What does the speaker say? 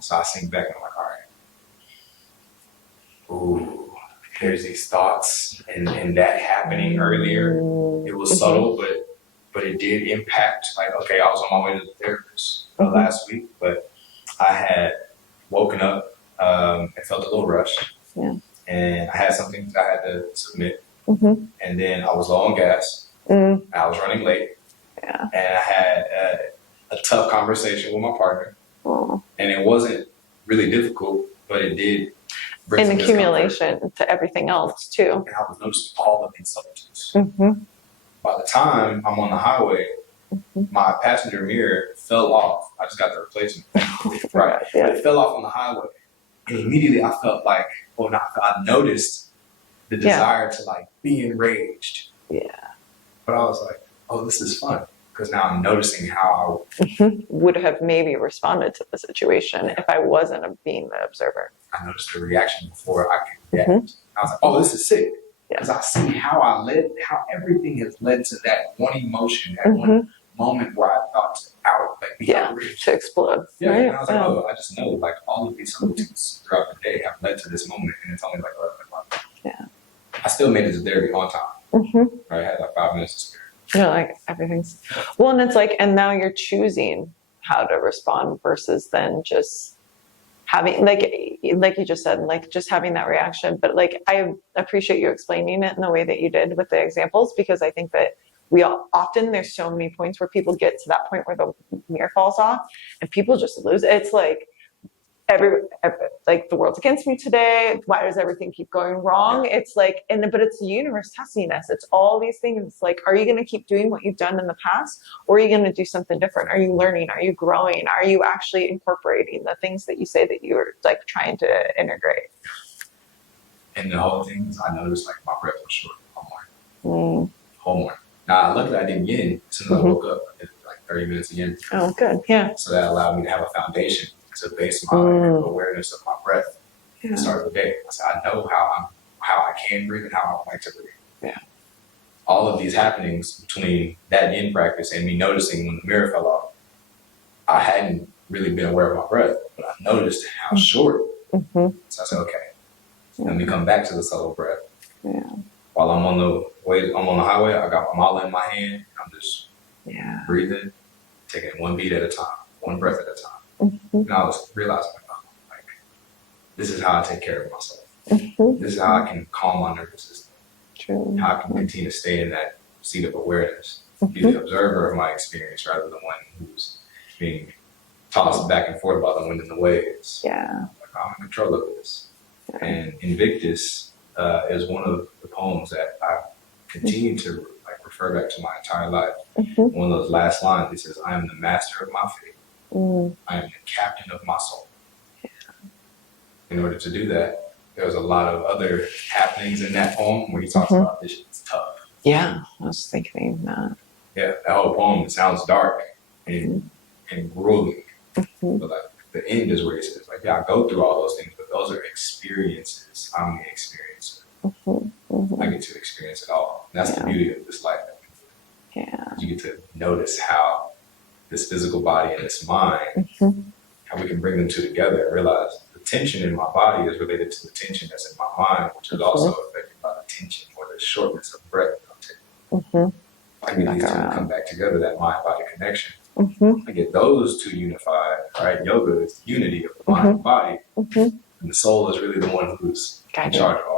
So I sink back and I'm like, all right, ooh, there's these thoughts and that happening earlier. It was subtle, but it did impact. Like, okay, I was on my way to the therapist last week, but I had woken up and felt a little rush. Yeah. And I had something that I had to submit. Mm-hmm. And then I was low on gas. Mm. I was running late. Yeah. And I had a tough conversation with my partner. Oh. And it wasn't really difficult, but it did bring In some accumulation to everything else too. And I was noticing all of these subjects. Mm-hmm. By the time I'm on the highway, my passenger mirror fell off. I just got the replacement. Right. Yeah. But it fell off on the highway. And immediately I felt like, I noticed the desire to like be enraged. Yeah. But I was like, oh, this is fun. Because now I'm noticing how I would have maybe responded to the situation if I wasn't being the observer. I noticed the reaction before I could react. I was like, oh, this is sick. Because I see how everything has led to that one emotion, that one moment where I thought be outraged. To explode. Yeah, right? and I was like, oh, I just know like all of these subjects throughout the day have led to this moment, and it's only like 11 o'clock. Yeah. I still made it to therapy on time. I had like 5 minutes to spare. Like everything's well, and it's like, and now you're choosing how to respond versus then just having like you just said, like just having that reaction. But like I appreciate you explaining it in the way that you did with the examples, because I think that we all often, there's so many points where people get to that point where the mirror falls off and people just lose it. It's like like the world's against me today. Why does everything keep going wrong? It's like, but it's the universe testing us. It's all these things. Like, are you going to keep doing what you've done in the past, or are you going to do something different? Are you learning? Are you growing? Are you actually incorporating the things that you say that you're like trying to integrate? And the whole thing is, I noticed like my breath was short all morning. Whole morning. Now, luckily I didn't yin as soon as I woke up. I did like 30 minutes again. Oh, good. Yeah. So that allowed me to have a foundation to base my awareness of my breath at the start of the day. So I know how I can breathe and how I like to breathe. Yeah. All of these happenings between that yin practice and me noticing when the mirror fell off, I hadn't really been aware of my breath, but I noticed how short. So I said, okay, let me come back to the subtle breath. Yeah. While I'm on the highway, I got my mala in my hand. I'm just breathing, taking it one beat at a time, one breath at a time. And I was realizing, like, this is how I take care of myself. This is how I can calm my nervous system. True. How I can continue to stay in that seat of awareness, be the observer of my experience rather than one who's being tossed back and forth by the wind and the waves. Yeah. Like, I'm in control of this. And Invictus is one of the poems that I continue to like refer back to my entire life. One of those last lines, it says, I am the master of my fate. I am the captain of my soul. In order to do that, there's a lot of other happenings in that poem where he talks about this shit's tough. Yeah, I was thinking that. Yeah, that whole poem, it sounds dark and grueling. But like the end is where he says, like, I go through all those things, but those are experiences. I'm the experiencer. I get to experience it all. And that's the beauty of this life. You get to notice how this physical body and this mind, how we can bring them two together and realize the tension in my body is related to the tension that's in my mind, which is also affected by the tension or the shortness of breath that I'm taking. I get these two to come back together, that mind-body connection. I get those two unified, right? Yoga is the unity of the mind and body. And the soul is really the one who's in charge of all